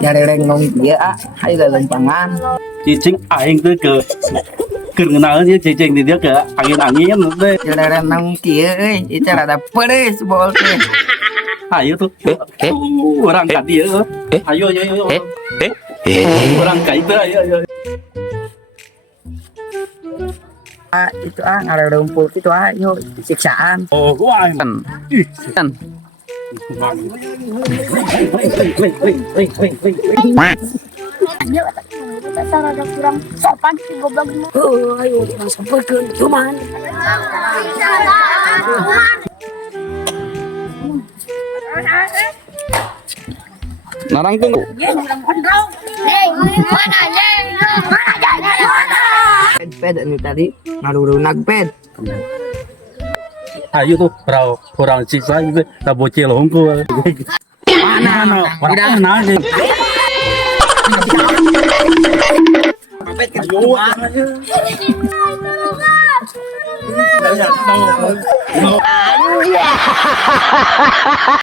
Nyari ngong dia hay là lempangan. Cicing aing tuh ke kenalnya cicing di dia ke angin deh. Nyari nong kia itu rada pedes bol teh. Ayo tuh. Orang kat dia. Ayo ayo ayo. Orang kat itu ayo. Itu ngaruh rumput itu yuk siksaan. Oh, gua Kan. Cara ada kurang sopan sih goblok. Ayo sampaikan cuman. Narang tunggu. Ped ini tadi ngaruh nagped. ayo tuh orang siksa itu tak bocil hongku. Mana? Orang mana aja. Ayo.